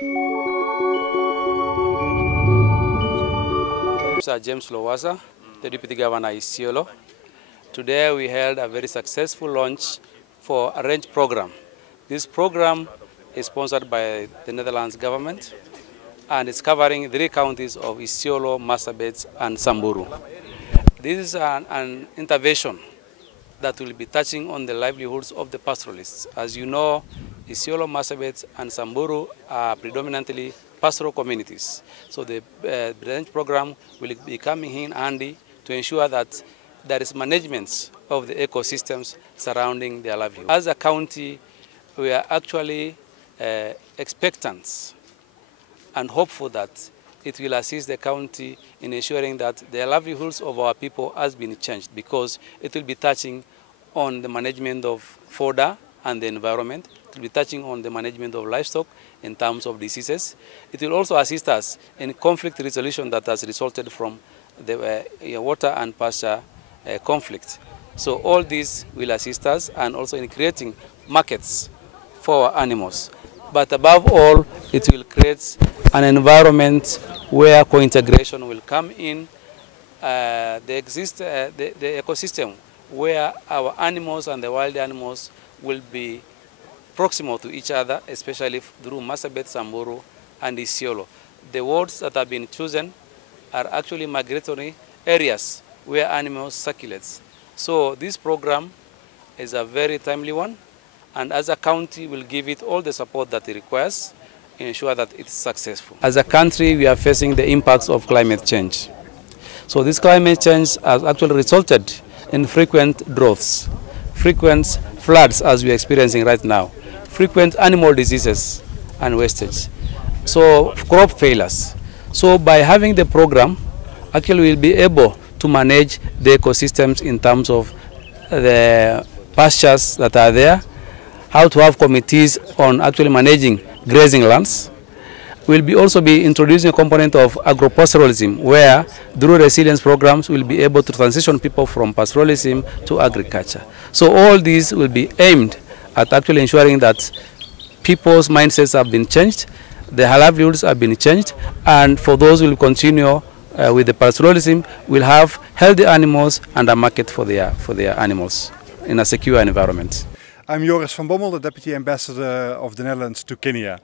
Sir James Lowassa, the Deputy Governor Isiolo. Today we held a very successful launch for a range program. This program is sponsored by the Netherlands government and it's covering 3 counties of Isiolo, Marsabit and Samburu. This is an intervention that will be touching on the livelihoods of the pastoralists. As you know, Isiolo, Marsabit and Samburu are predominantly pastoral communities. So the range program will be coming in handy to ensure that there is management of the ecosystems surrounding their livelihood. As a county, we are actually expectant and hopeful that it will assist the county in ensuring that the livelihoods of our people has been changed, because it will be touching on the management of fodder and the environment. It will be touching on the management of livestock in terms of diseases. It will also assist us in conflict resolution that has resulted from the water and pasture conflict. So all these will assist us, and also in creating markets for our animals. But above all, it will create an environment where co-integration will come in. The ecosystem where our animals and the wild animals will be proximal to each other, especially through Marsabit, Samburu and Isiolo. The wards that have been chosen are actually migratory areas where animals circulate. So this program is a very timely one, and as a county we'll give it all the support that it requires to ensure that it's successful. As a country, we are facing the impacts of climate change. So this climate change has actually resulted in frequent droughts, frequent floods as we're experiencing right now, frequent animal diseases and wastage, so crop failures. So by having the program, actually we'll be able to manage the ecosystems in terms of the pastures that are there, how to have committees on actually managing grazing lands. We'll also be introducing a component of agro-pastoralism, where through resilience programs we'll be able to transition people from pastoralism to agriculture. So all these will be aimed at actually ensuring that people's mindsets have been changed, their livelihoods have been changed, and for those who will continue with the pastoralism, will have healthy animals and a market for their animals in a secure environment. I'm Joris van Bommel, the Deputy Ambassador of the Netherlands to Kenya.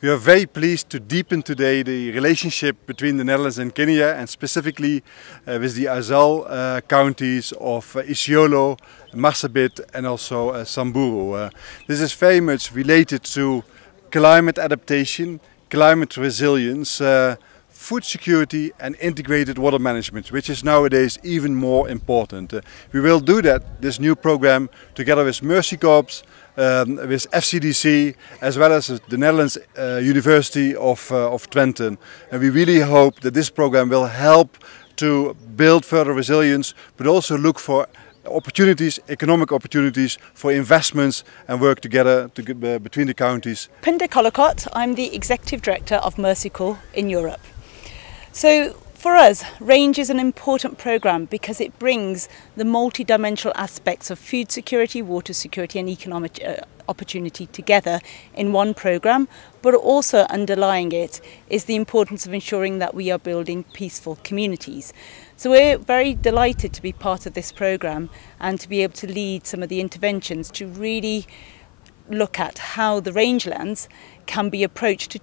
We are very pleased to deepen today the relationship between the Netherlands and Kenya, and specifically with the Azal counties of Isiolo, Marsabit and also Samburu. This is very much related to climate adaptation, climate resilience, food security and integrated water management, which is nowadays even more important. We will do that, this new program, together with Mercy Corps, with FCDC, as well as the Netherlands University of Twente. And we really hope that this program will help to build further resilience, but also look for opportunities, economic opportunities for investments and work together between the counties. Pinder Collicott, I'm the Executive Director of Mercy Corps in Europe. So for us, RANGE is an important programme because it brings the multi-dimensional aspects of food security, water security and economic opportunity together in one programme, but also underlying it is the importance of ensuring that we are building peaceful communities. So we're very delighted to be part of this programme and to be able to lead some of the interventions to really look at how the rangelands can be approached to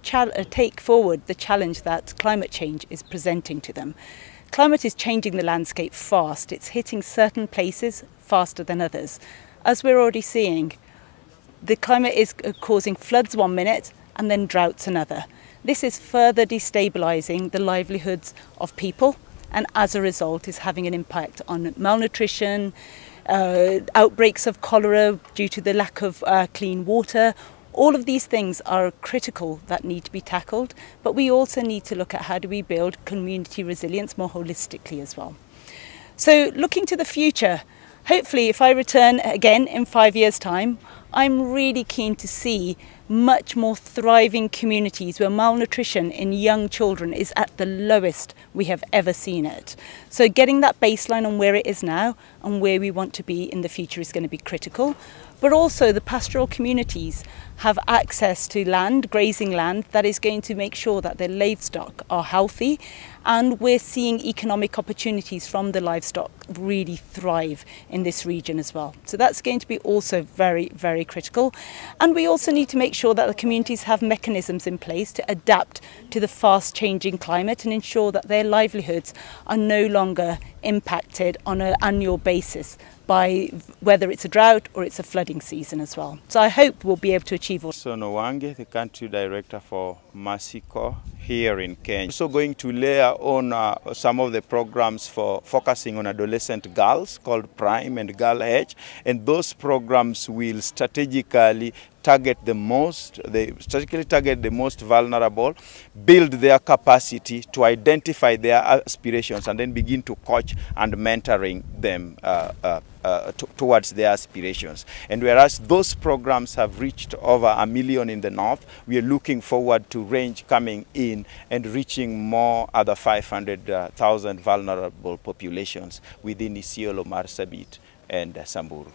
take forward the challenge that climate change is presenting to them. Climate is changing the landscape fast. It's hitting certain places faster than others. As we're already seeing, the climate is causing floods one minute and then droughts another. This is further destabilising the livelihoods of people, and as a result is having an impact on malnutrition, outbreaks of cholera due to the lack of clean water. All of these things are critical that need to be tackled, but we also need to look at how do we build community resilience more holistically as well. So looking to the future, hopefully if I return again in 5 years' time, I'm really keen to see much more thriving communities where malnutrition in young children is at the lowest we have ever seen it. So getting that baseline on where it is now and where we want to be in the future is going to be critical. but also the pastoral communities have access to land, grazing land, that is going to make sure that their livestock are healthy, and we're seeing economic opportunities from the livestock really thrive in this region as well. So that's going to be also very, very critical. And we also need to make sure that the communities have mechanisms in place to adapt to the fast changing climate and ensure that their livelihoods are no longer impacted on an annual basis by whether it's a drought or it's a flooding season as well. So I hope we'll be able to achieve all. Sono Wange, the country director for Mersiko here in Kenya. Also going to layer on some of the programs for focusing on adolescent girls called Prime and Girl Edge, and those programs will strategically target the most vulnerable, build their capacity to identify their aspirations, and then begin to coach and mentoring them towards their aspirations. And whereas those programs have reached over 1 million in the north, we are looking forward to range coming in and reaching more other 500,000 vulnerable populations within Isiolo, Marsabit, and Samburu.